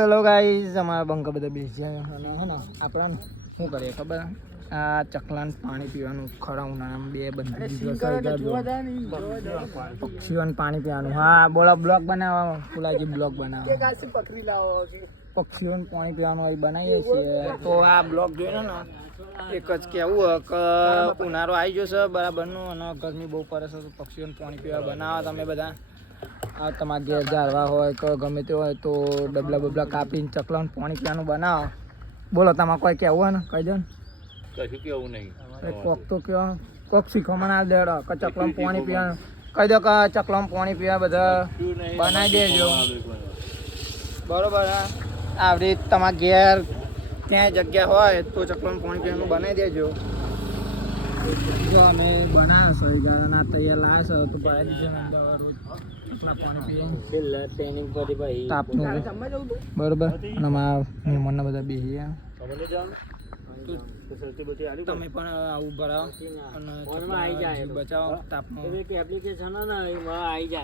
Hello guys, અમારા બંકા બધા બેસી અને હે ને આપણે શું કરીએ ખબર, આ ચકલાને પાણી પીવાનું ખરા ઉનાળામાં બે બધી પક્ષીઓને પાણી પીવાનું. હા બોલો, બ્લોગ બનાવો ફુલાજી, બ્લોગ બનાવો, પક્ષીઓને પાણી પીવાનું એ બનાવીએ છીએ. તો આ બ્લોગ જોઈને ને એક જ કહેવું કે ઉનાળો આવી ગયો છે બરાબરનું અને ગરમી બહુ પડે છે, તો પક્ષીઓને પાણી પીવા બનાવો તમે બધા. આ તમારા ઘેર ઝાડવા હોય કે ગમે તે હોય તો ડબલા બબલા કાપીને ચકલાને પાણી પીવાનું બનાવો. બોલો, તમારે કોઈ કહેવું હોય ને કહી દો ને. કશું કેવું નહીં, કોક તો કહો, કોક શીખો મને આ દેડો કે ચકલાને પાણી પીવાનું કહી દો કે ચકલાને પાણી પીવા બધા બનાવી દેજો. બરોબર. આવી તમારા ઘેર ત્યાં જગ્યા હોય તો ચકલાને પાણી પીવાનું બનાવી દેજો. જો અમે બનાવ્યો છે ના તૈયાર લાવે છે તો ભરાઈ દીધો રોજ ચકલા પાણી પીએ ટ્રેનિંગ કરી ભાઈ તાપનું. બરોબર. અને અમારા મહેમાનના બધા બેસી તમે પણ આવું ભરાવો અને બચાવો તાપનું. એપ્લિકેશન આવી જાય